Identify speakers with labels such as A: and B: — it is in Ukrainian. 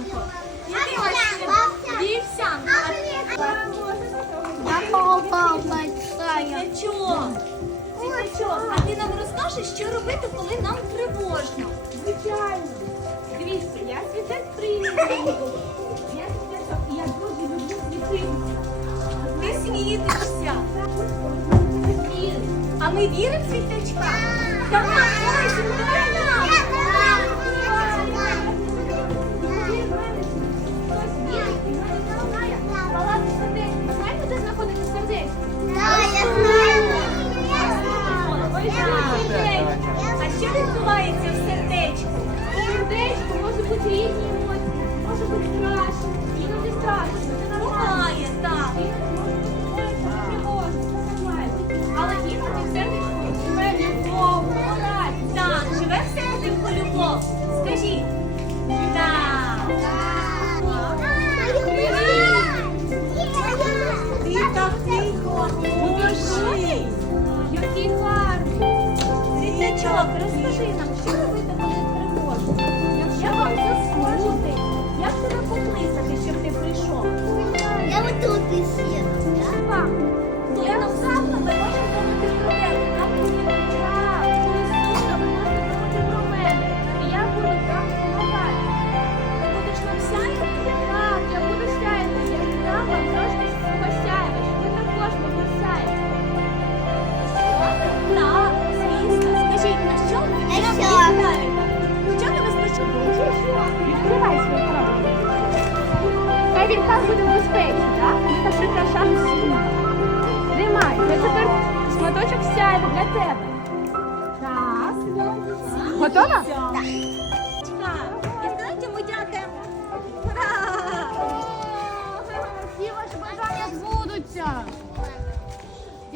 A: вівсянко. Вівсянко. Світачок. Світачок, а ти нам розкажеш, що робити, коли нам тривожно?
B: Звичайно. Дивіться, я світець приїду. Я світачок, дуже люблю світитися.
A: Ти світишся. А ми віримо в світачка? Давай,
B: давай,
A: А що відбувається в сердечку?
B: У сердечку може бути різні емоції. Може бути страшно, іноді страшно.
A: Буває, так.
B: Але іноді в сердечку живе любов, радість.
A: Так, живе в сердечку любов. Скажіть. Так. Ти такий хороший. Світочок, розкажи нам, що робити, коли тривожно?
B: Якщо вам заснути,
A: Як тебе покликати, щоб ти прийшов?
C: Я вот тут и
B: так
A: будемо безпечні, так? Ми
B: так прикрашати. Тримай, я тепер
A: шматочок сяйва для тебе.
B: Так. Готова?
A: Так.
B: І знаєте, ми дякуємо. Всі ваші бажання
A: збудуться.